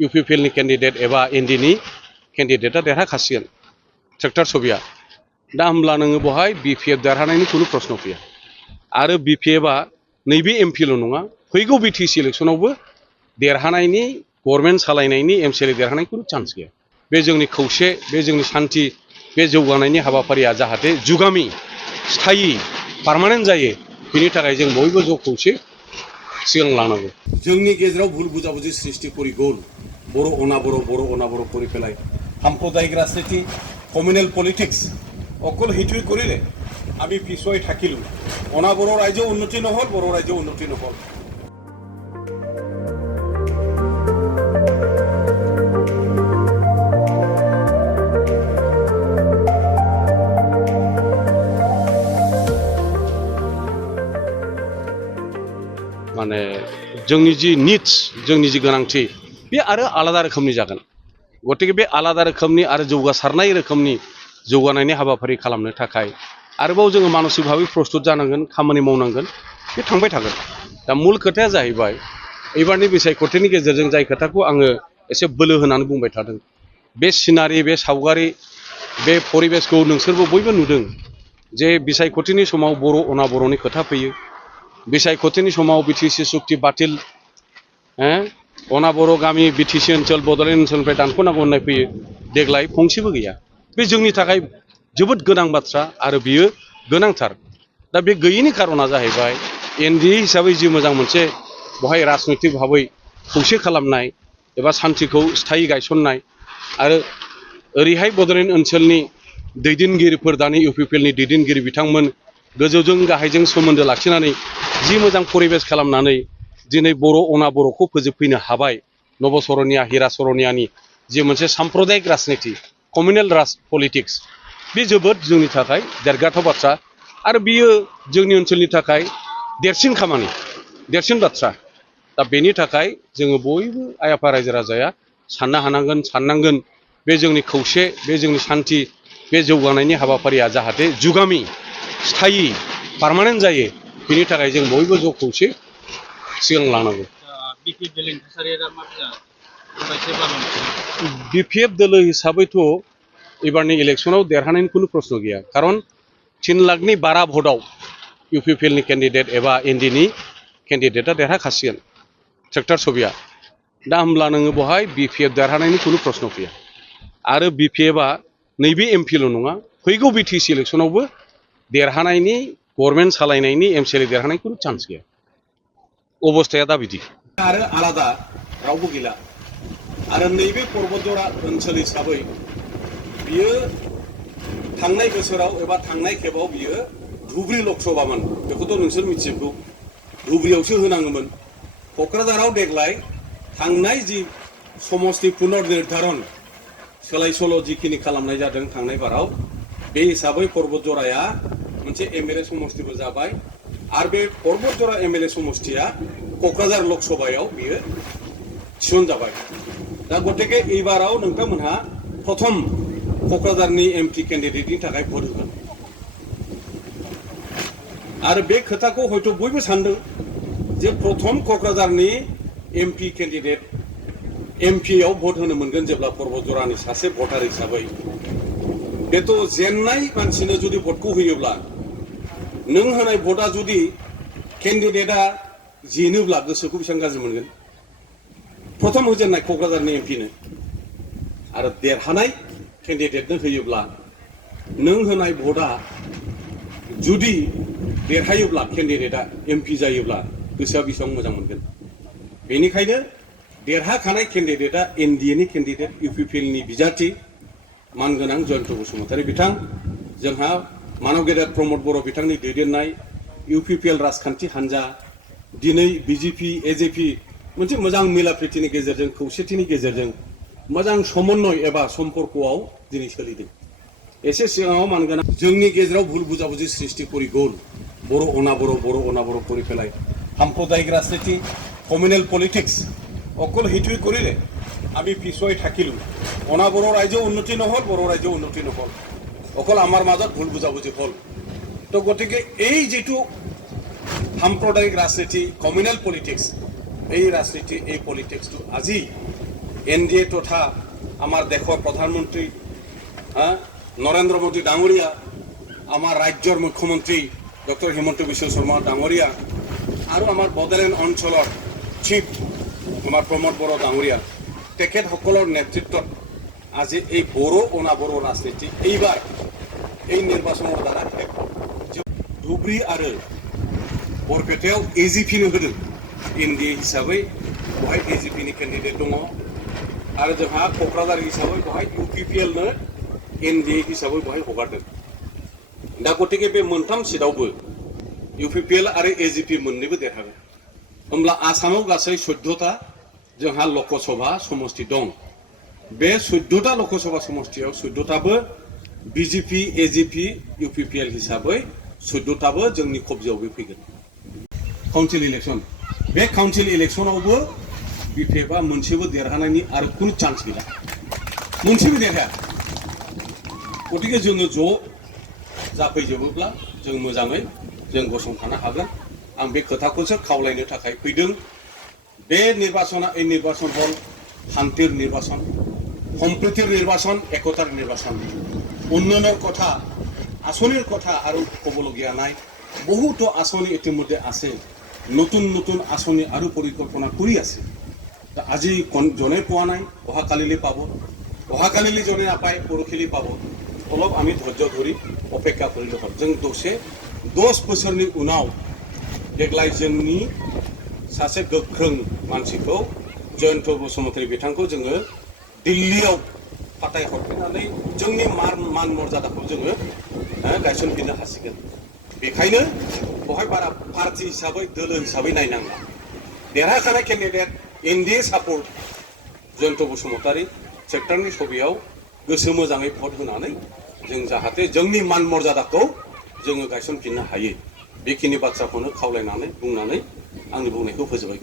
इउपिपिएलनि candidate एबा एनडिनि केन्डिडेटआ देरहाखासिगोन tractor छबिया दा होमब्ला नोङो बहाय बिपिएफ देरहानायनि खुनु प्रश्न फैया आरो बिपिएफआ नैबे एमपिल' नङा फैगौ बिटिसि इलेक्सनावबो देरहानायनि गभर्नमेन्ट सालायनायनि एमसिएलए देरहानायनि खुनु चान्स गैया बे जोंनि खौसे बे जोंनि शान्ति बे जौगानायनि हाबाफारिया जाहाथे जुगामि स्थायि पार्मानेन्ट जायो बेनि थाखाय जों बयबो ज' खौसे सिगां लानांगौ जोंनि गेजेराव भुल बुझाबुझि सृष्टि करि गल बर' अनाबर करि पेलाय साम्प्रदायिक राजनीति कमिउनेल पलिटिक्स अकल हेतुই करिले আমি পিছুৱাই থাকিলো অনাবৰ ৰাজ্য উন্নতি নহল বৰ ৰাজ্য উন্নতি নহল माने जोंनि जि निड्स जोंनि जि गोनांथि बे आरो आलादा रोखोमनि जागोन गतिके बे आलादा रोखोमनि आरो जौगासारनाय रोखोमनि जौगानायनि हाबाफारि खालामनो थाखाय आरोबाव जोङो मानसिक भाबै प्रस्तुत जानांगोन खामानि मावनांगोन बे थांबाय थागोन दा मूल खोथाया जाहैबाय एबारनि बिसायख'थिनि गेजेरजों जाय खोथाखौ आङो एसे बोलो होनानै बुंबाय थादों बे सिनारि बे सावगारि बे परिबेसखौ नोंसोरबो बयबो नुदों जे बिसायख'थिनि समाव बर' अनाबर'नि खोथा फैयो बिसायख'थिनि समाव बिटिसि सुक्ति बातिल अनाबर' गामि बिटिसि ओनसोल बड'लेण्ड ओनसोलनिफ्राय दानख'नांगौ होननाय फैयो देग्लाय फंसेबो गैया बे जोंनि थाखाय जोबोद गोनां बाथ्रा आरो बियो गोनांथार दा बे गैयैनि कारना जाहैबाय एनडिए हिसाबै जि मोजां मोनसे बहाय राजनैतिक भाबै खौसे खालामनाय एबा शान्तिखौ स्थायि गायसननाय आरो ओरैहाय बड'लेण्ड ओनसोलनि दैदेनगिरिफोर दानि इउपिपिएलनि दैदेनगिरि बिथांमोन गोजौजों गाहायजों सोमोन्दो लाखिनानै जि मोजां परिबेस खालामनानै दिनै बर' अनाबर'खौ फोजोबफैनो हाबाय नबसरनिया हिरा सरनियानि जि मोनसे साम्प्रदायिक राजनीति कमिउनेल पलिटिक्स बे जोबोद जोंनि थाखाय देरगाथाव बाथ्रा आरो बियो जोंनि ओनसोलनि थाखाय देरसिन खामानि देरसिन बाथ्रा दा बेनि थाखाय जोङो बयबो आइ आफा रायजो राजाया साननो हानांगोन साननांगोन बे जोंनि खौसे बे जोंनि शान्ति बे जौगानायनि हाबाफारिया जाहाथे जुगामि स्थायि पार्मानेन्ट जायो बेनि थाखाय जों बयबो ज' खौसे सिगां लानांगौ बिपिएफ दोलो हिसाबैथ' एबारनि इलेक्सनाव देरहानायनि खुनु प्रश्न गैया खारन 3 लाखनि बारा भटआव इउपिपिएलनि केन्डिडेट एबा एनडिनि केन्डिडेटआ देरहाखासिगोन ट्रेक्टर छबिया दा होमब्ला नोङो बहाय बिपिएफ देरहानायनि खुनु प्रश्न फैया आरो बिपिएफआ नैबे एमपिल' नङा फैगौ बिटिसि इलेक्सनावबो देरहानायनि गभर्नमेन्ट सालायनायनि एमसिएलए देरहानायनि खुनु चान्स गैया अबस्थाया दा बिदि आरो आलादा रावबो गैला आरो नैबे पर्बतजरा ओनसोल हिसाबै बियो थांनाय बोसोराव एबा थांनाय खेबाव बियो धुब्री लकसभामोन बेखौथ' नोंसोर मिथिगौ धुब्रीयावसो होनाङोमोन क'क्राझाराव देग्लाय थांनाय जि समस्ति पुनर्निर्धारण सोलाय सोल' जिखिनि खालामनाय जादों थांनाय बाराव बे हिसाबै पर्बतजराया मोनसे एमएलए समस्तिबो जाबाय आरो बे पर्बतजरा एमएलए समस्तिया क'क्राझार लकसभायाव बियो थिसनजाबाय दा गतिके एबाराव नोंथांमोनहा प्रथम क'क्राझारनि एमपि केन्डिडेटनि थाखाय भट होगोन आरो बे खोथाखौ हयथ' बयबो सानदों जे प्रथम क'क्राझारनि एमपि केन्डिडेट एमपिआव भट होनो मोनगोन जेब्ला पर्बतजरानि सासे भटार हिसाबै बेथ' जेननाय मानसिनो जुदि भटखौ होयोब्ला नों होनाय भटआ जुदि केन्डिडेटआ जेनोब्ला गोसोखौ बेसेबां गाज्रि मोनगोन प्रथम होजेननाय क'क्राझारनि एमपिनो आरो देरहानाय केन्डिडेटनो होयोब्ला नों होनाय भटआ जुदि देरहायोब्ला केन्डिडेटआ एमपि जायोब्ला गोसोआ बेसेबां मोजां मोनगोन बेनिखायनो देरहाखानाय केन्डिडेटआ एनडिएनि केन्डिडेट इउपिपिएलनि बिजाथि मानगोनां जयन्त बसुमतारी बिथां जोंहा मानव गेदेर प्रमद बर' बिथांनि दैदेननाय इउपिपिएल राजखान्थि हान्जा दिनै बिजेपि एजेपि मोनसे मोजां मिलाप्रितिनि गेजेरजों खौसेथिनि गेजेरजों मोजां समन्वय एबा सम्पर्कआव दिनै सोलिदों एसे सिगाङाव मानगोनां जोंनि गेजेराव भुल बुझाबुझि सृष्टि करि गल बर' अनाबर करि पेलाय साम्प्रदायिक राजनीति कमिउनेल पलिटिक्स अकल हेतुই करिले আমি পিছুৱাই থাকিলো অনাবৰ ৰাজ্য উন্নতি নহল বৰ ৰাজ্য উন্নতি নহল অকল আমাৰ মাজত ভুল বুঝাবুঝি হল তো গতিকে এই যেটো সাম্প্ৰদায়িক ৰাজনীতি কমিউনেল পলিটিক্স এই ৰাজনীতি এই পলিটিক্সটো আজি एनडीए तथा आमार देशर प्रधानमंत्री नरेंद्र मोदी डांगरिया आमार राज्यर मुख्यमंत्री डॉक्टर हिमंत विश्व शर्मा डांगरिया और आमार बडोलेण्ड अंचलर चीफ आमार प्रमोद बर डांगरिया तेखेतসকলৰ नेतृत्वत आज এই বড়ো অনাবড়ো राजनीति এইবাৰ এই নিৰ্বাচনৰ দ্বাৰা धुबुरी आरो बरपेटायाव एजिपिनो होदों एनडीए हिसाबै बहाय एजिपिनि केन्डिडेट दङ आरो जोंहा क'क्राझार हिसाबै बहाय इउपिपिएल नो एनडीए हिसाबै बहाय हगारदों दा गतिके बे मोनथाम सिटआवबो इउपिपिएल आरो एजिपि मोननैबो देरहागोन होमब्ला आसामाव गासै 14टा जोंहा लकसभा समष्टि दं बे 14टा लकसभा समष्टियाव 14टाबो बीजेपी एजिपि इउपिपिएल हिसाबै 14टाबो जोंनि कब्जायाव फैगोन काउन्सिल इलेक्शन बे काउन्सिल इलेक्शनावबो बिपिएफआ मोनसेबो देरहानायनि आरो कुनु चान्स गैला मोनसेबो देरहाया गतिके जोङो ज' जाफैजोबोब्ला जों मोजाङै जों गसंथानो हागोन आं बे खोथाखौसो खावलायनो थाखाय फैदों बे निर्वाचना এই निर्वाचन हल शान्तिर निर्वाचन सम्प्रीतिर निर्वाचन एकतार निर्वाचन उन्नयনৰ কথা आसनिर कथा आरो कबलगिया नाय बहुतो आसनि इतिमध्ये আছে नतुन नतुन आसनि आरो परिकल्पना কৰি আছে আজি জনে পোৱা নাই অহাকালিলে পাব অহাকালিলে জনে নাপায় পৰখিলি পাব অলপ আমি ধৈৰ্য ধৰি অপেক্ষা কৰিলে হ'ল जों दसे 10 बोसोरनि उनाव देग्लाय जोंनि सासे गोख्रों मानसिखौ जयन्त बसुमतारी बिथांखौ जोङो दिल्लीयाव फाथाय हरफिननानै जोंनि मान मर्यादाखौ जोङो गायसनफिननो हासिगोन बेखायनो बहाय बारा पार्टी हिसाबै दोलो हिसाबै नायनांला देरहाखानाय candidate NDA support Jayanta Basumatary सेक्टरनि सबियाव गोसो मोजाङै भट होनानै जों जाहाथे जोंनि मान मर्यादाखौ जोङो गायसनफिननो हायो बेखिनि बाथ्राखौनो खावलायनानै बुंनानै आंनि बुंनायखौ फोजोबबाय।